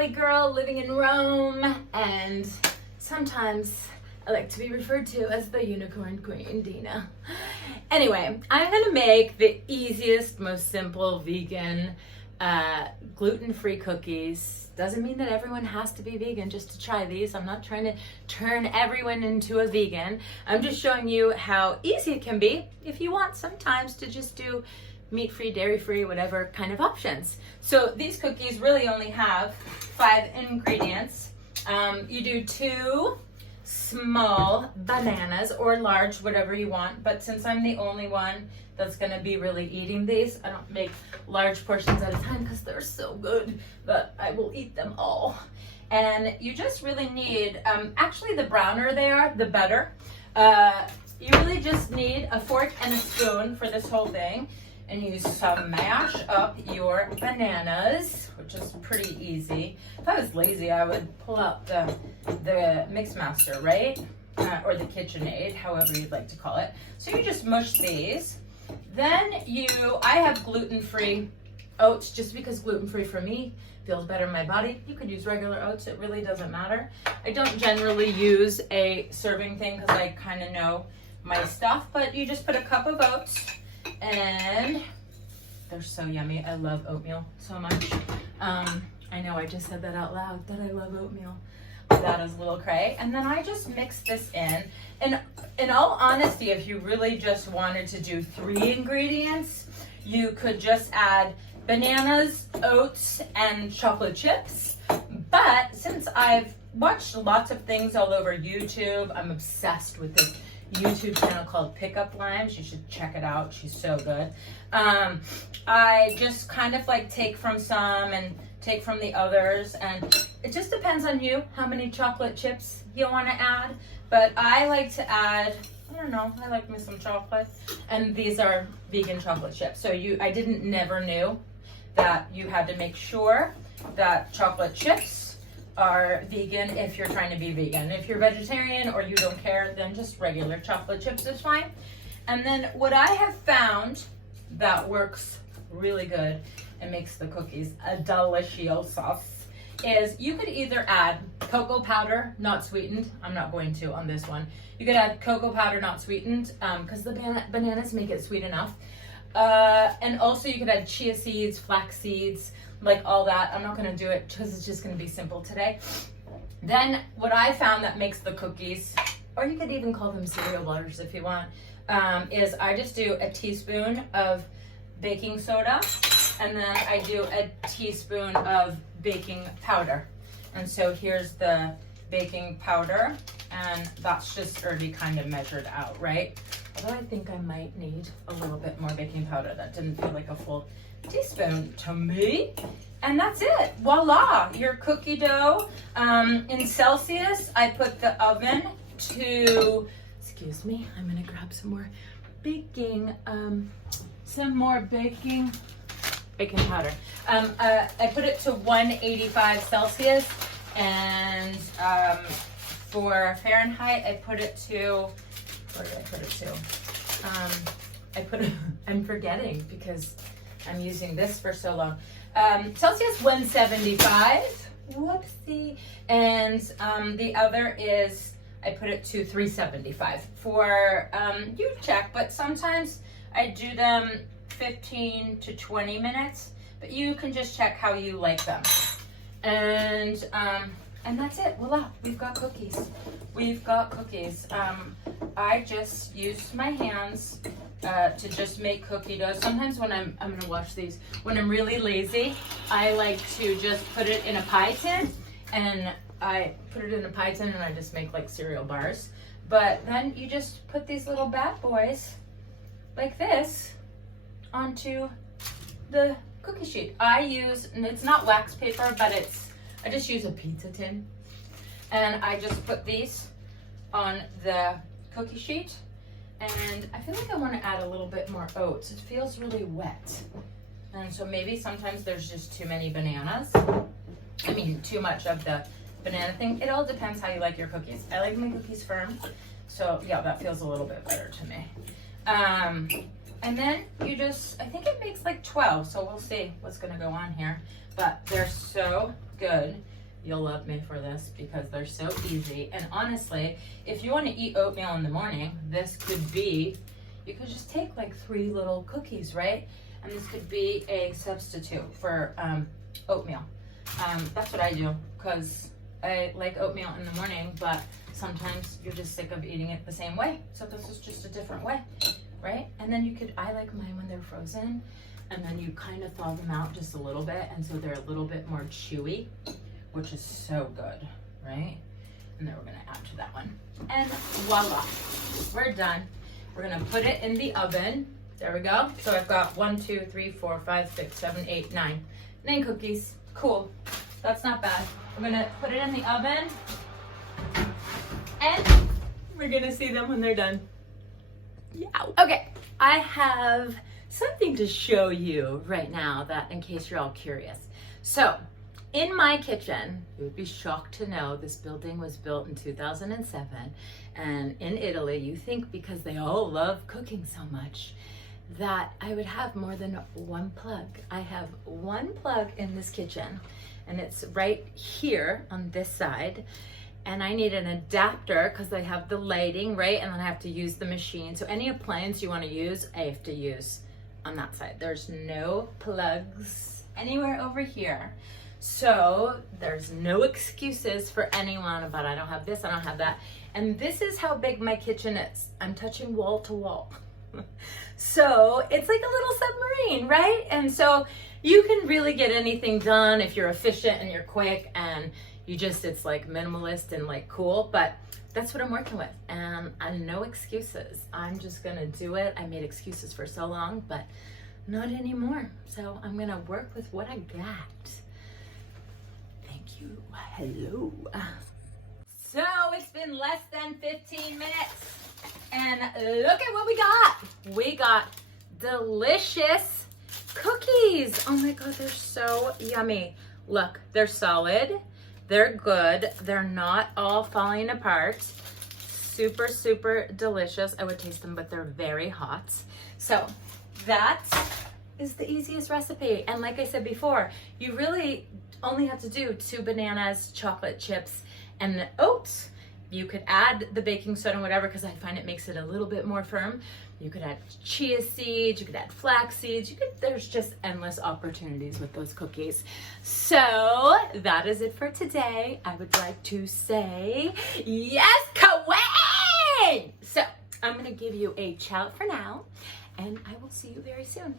Valley girl living in Rome, and sometimes I like to be referred to as the Unicorn Queen, Dina. Anyway, I'm gonna make the easiest, most simple vegan gluten-free cookies. Doesn't mean that everyone has to be vegan just to try these. I'm not trying to turn everyone into a vegan. I'm just showing you how easy it can be if you want sometimes to just do meat-free, dairy-free, whatever kind of options. So these cookies really only have 5 ingredients. You do 2 small bananas, or large, whatever you want, but since I'm the only one that's gonna be really eating these, I don't make large portions at a time because they're so good that I will eat them all. And you just really need, actually the browner they are, the better. You really just need a fork and a spoon for this whole thing, and you smash up your bananas, which is pretty easy. If I was lazy, I would pull out the Mixmaster, right? Or the KitchenAid, however you'd like to call it. So you just mush these. Then I have gluten-free oats, just because gluten-free for me feels better in my body. You could use regular oats, it really doesn't matter. I don't generally use a serving thing because I kind of know my stuff, but you just put a cup of oats, and they're so yummy. I love oatmeal so much. I know I just said that out loud, that I love oatmeal. That is a little cray. And then I just mix this in. And in all honesty, if you really just wanted to do 3 ingredients, you could just add bananas, oats, and chocolate chips. But since I've watched lots of things all over YouTube, I'm obsessed with this YouTube channel called Pickup Limes. You should check it out. She's so good. I just kind of like take from some and take from the others, and it just depends on you how many chocolate chips you want to add. But I like to add, I don't know, I like me some chocolate, and these are vegan chocolate chips. So I never knew that you had to make sure that chocolate chips are vegan if you're trying to be vegan. If you're vegetarian or you don't care, then just regular chocolate chips is fine. And then what I have found that works really good and makes the cookies a delicious is you could either add cocoa powder, not sweetened. I'm not going to on this one. You could add cocoa powder, not sweetened, because the bananas make it sweet enough. And also you could add chia seeds, flax seeds, like all that. I'm not gonna do it because it's just gonna be simple today. Then what I found that makes the cookies, or you could even call them cereal bars if you want, is I just do a teaspoon of baking soda, and then I do a teaspoon of baking powder. And so here's the baking powder, and that's just already kind of measured out, right? Although I think I might need a little bit more baking powder. That didn't feel like a full teaspoon to me. And that's it. Voila, your cookie dough. In Celsius, I put the oven to, excuse me, I'm gonna grab some more baking powder. I put it to 185 Celsius, and for Fahrenheit, I put it to, what did I put it to? I'm forgetting because I'm using this for so long. Celsius 175, whoopsie. And the other is, I put it to 375 for, you check, but sometimes I do them 15 to 20 minutes, but you can just check how you like them. And that's it. Voila, we've got cookies. We've got cookies. I just use my hands to just make cookie dough. Sometimes when I'm gonna wash these, when I'm really lazy, I like to just put it in a pie tin, and I just make like cereal bars. But then you just put these little bad boys like this onto the cookie sheet. And it's not wax paper, but I just use a pizza tin, and I just put these on the cookie sheet. And I feel like I want to add a little bit more oats. It feels really wet, and so maybe sometimes there's just too many bananas. I mean, too much of the banana thing. It all depends how you like your cookies. I like my cookies firm, so yeah, that feels a little bit better to me. And then you just, I think it makes like 12, so we'll see what's gonna go on here. But they're so good. you'll love me for this because they're so easy. And honestly, if you want to eat oatmeal in the morning, this could be, you could just take like 3 little cookies, right? And this could be a substitute for oatmeal. That's what I do because I like oatmeal in the morning, but sometimes you're just sick of eating it the same way. So this is just a different way, right? And then you could, I like mine when they're frozen, and then you kind of thaw them out just a little bit, and so they're a little bit more chewy, which is so good, right? And then we're gonna add to that one. And voila, we're done. We're gonna put it in the oven. There we go. So I've got 1, 2, 3, 4, 5, 6, 7, 8, 9. 9 cookies. Cool. That's not bad. We're gonna put it in the oven and we're gonna see them when they're done. Yeah. Okay, I have something to show you right now that in case you're all curious. So in my kitchen, you would be shocked to know this building was built in 2007, and in Italy, you think because they all love cooking so much that I would have more than one plug. I have one plug in this kitchen, and it's right here on this side, and I need an adapter because I have the lighting, right? And then I have to use the machine. So any appliance you want to use, I have to use on that side. There's no plugs anywhere over here. So there's no excuses for anyone about I don't have this, I don't have that. And this is how big my kitchen is. I'm touching wall to wall. So it's like a little submarine, right? And so you can really get anything done if you're efficient and you're quick and you just, it's like minimalist and like cool, but that's what I'm working with. And no excuses. I'm just gonna do it. I made excuses for so long, but not anymore. So I'm gonna work with what I got. Thank you. Hello. So it's been less than 15 minutes. And look at what we got. We got delicious cookies. Oh my God, they're so yummy. Look, they're solid. They're good. They're not all falling apart. Super, super delicious. I would taste them, but they're very hot. So that is the easiest recipe. And like I said before, you really only have to do 2 bananas, chocolate chips, and the oats. You could add the baking soda and whatever because I find it makes it a little bit more firm. You could add chia seeds, you could add flax seeds, there's just endless opportunities with those cookies. So that is it for today. I would like to say, yes, Queen! So I'm gonna give you a ciao for now, and I will see you very soon.